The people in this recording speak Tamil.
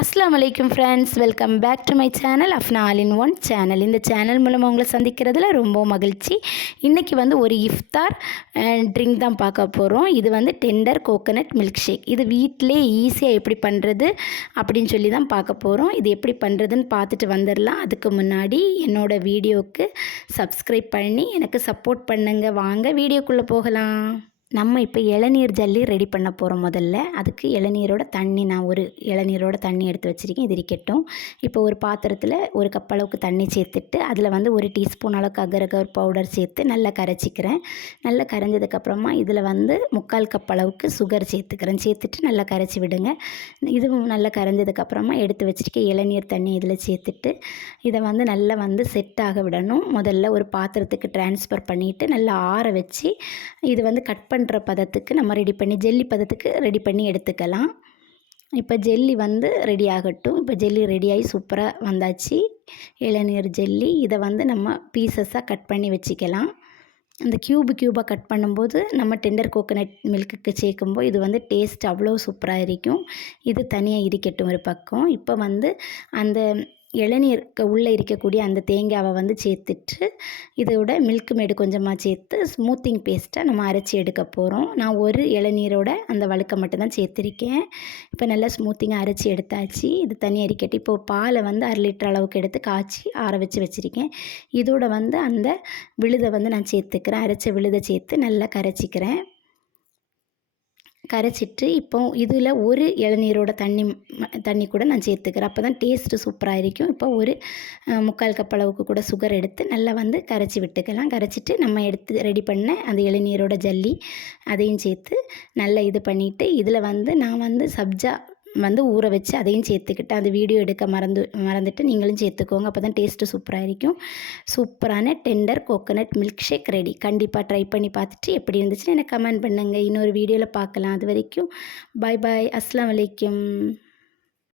அஸ்ஸலாமு அலைக்கும் friends, welcome back to my channel Apna all in one channel. இந்த சேனல் மூலமாக உங்களை சந்திக்கிறதுல ரொம்ப மகிழ்ச்சி. இன்றைக்கி ஒரு இஃப்தார் ட்ரிங்க் தான் பார்க்க போகிறோம். இது டெண்டர் கோகோனட் மில்க் ஷேக். இது வீட்டிலே ஈஸியாக எப்படி பண்ணுறது அப்படின்னு சொல்லி தான் பார்க்க போகிறோம். இது எப்படி பண்ணுறதுன்னு பார்த்துட்டு வந்துடலாம். அதுக்கு முன்னாடி என்னோடய வீடியோவுக்கு சப்ஸ்கிரைப் பண்ணி எனக்கு சப்போர்ட் பண்ணுங்கள். வாங்க வீடியோக்குள்ளே போகலாம். நம்ம இப்போ இளநீர் ஜல்லி ரெடி பண்ண போகிறோம். முதல்ல அதுக்கு இளநீரோட தண்ணி, நான் ஒரு இளநீரோட தண்ணி எடுத்து வச்சுருக்கேன். இது இருக்கட்டும். இப்போ ஒரு பாத்திரத்தில் ஒரு கப் அளவுக்கு தண்ணி சேர்த்துட்டு அதில் ஒரு டீஸ்பூன் அளவுக்கு அகர் பவுடர் சேர்த்து நல்லா கரைச்சிக்கிறேன். நல்லா கரைஞ்சதுக்கப்புறமா இதில் 3/4 கப் அளவுக்கு சுகர் சேர்த்துக்கிறேன். சேர்த்துட்டு நல்லா கரைச்சி விடுங்க. இதுவும் நல்லா கரைஞ்சதுக்கப்புறமா எடுத்து வச்சுருக்க இளநீர் தண்ணி இதில் சேர்த்துட்டு இதை நல்லா செட் ஆக விடணும். முதல்ல ஒரு பாத்திரத்துக்கு ட்ரான்ஸ்ஃபர் பண்ணிவிட்டு நல்லா ஆற வச்சு இது கட் பண்ணுற பதத்துக்கு நம்ம ரெடி பண்ணி, ஜெல்லி பதத்துக்கு ரெடி பண்ணி எடுத்துக்கலாம். இப்போ ஜெல்லி ரெடி ஆகட்டும். இப்போ ஜெல்லி ரெடியாகி சூப்பராக வந்தாச்சு. இளநீர் ஜெல்லி இதை நம்ம பீசஸாக கட் பண்ணி வச்சுக்கலாம். அந்த க்யூபாக கட் பண்ணும்போது நம்ம டெண்டர் கோகோனட் மில்க்குக்கு சேர்க்கும்போது இது டேஸ்ட் அவ்வளோ சூப்பராக இருக்கும். இது தனியாக இருக்கட்டும் ஒரு பக்கம். இப்போ அந்த இளநீருக்கு உள்ளே இருக்கக்கூடிய அந்த தேங்காவை சேர்த்துட்டு இதோட மில்க் மேடு கொஞ்சமாக சேர்த்து ஸ்மூத்திங் பேஸ்ட்டாக நம்ம அரைச்சி எடுக்க போகிறோம். நான் ஒரு இளநீரோட அந்த வழுக்க மட்டும் தான் சேர்த்துருக்கேன். இப்போ நல்லா ஸ்மூத்திங்காக அரைச்சி எடுத்தாச்சு. இது தனியாக இருக்கட்டும். இப்போது பாலை 1/2 லிட்டர் அளவுக்கு எடுத்து காய்ச்சி ஆற வச்சுருக்கேன். இதோட அந்த விழுதை நான் சேர்த்துக்கிறேன். அரைச்ச விழுதை சேர்த்து நல்லா கரைச்சிக்கிறேன். கரைச்சிட்டு இப்போ இதில் ஒரு இளநீரோட தண்ணி கூட நான் சேர்த்துக்கிறேன். அப்போ தான் டேஸ்ட்டு சூப்பராக இருக்கும். இப்போ ஒரு 3/4 கப் அளவுக்கு கூட சுகர் எடுத்து நல்லா கரைச்சி விட்டுக்கலாம். கரைச்சிட்டு நம்ம எடுத்து ரெடி பண்ண அந்த இளநீரோட ஜல்லி அதையும் சேர்த்து நல்லா இது பண்ணிவிட்டு இதில் நான் சப்ஜா ஊற வச்சு அதையும் சேர்த்துக்கிட்டேன். அந்த வீடியோ எடுக்க மறந்துட்டு நீங்களும் சேர்த்துக்கோங்க. அப்போ தான் டேஸ்ட்டு சூப்பராக இருக்கும். சூப்பரான tender coconut milk shake ready. கண்டிப்பாக ட்ரை பண்ணி பார்த்துட்டு எப்படி இருந்துச்சுன்னு எனக்கு கமெண்ட் பண்ணுங்கள். இன்னொரு வீடியோவில் பார்க்கலாம். அது வரைக்கும் பாய் பாய். அஸ்ஸலாமு அலைக்கும்.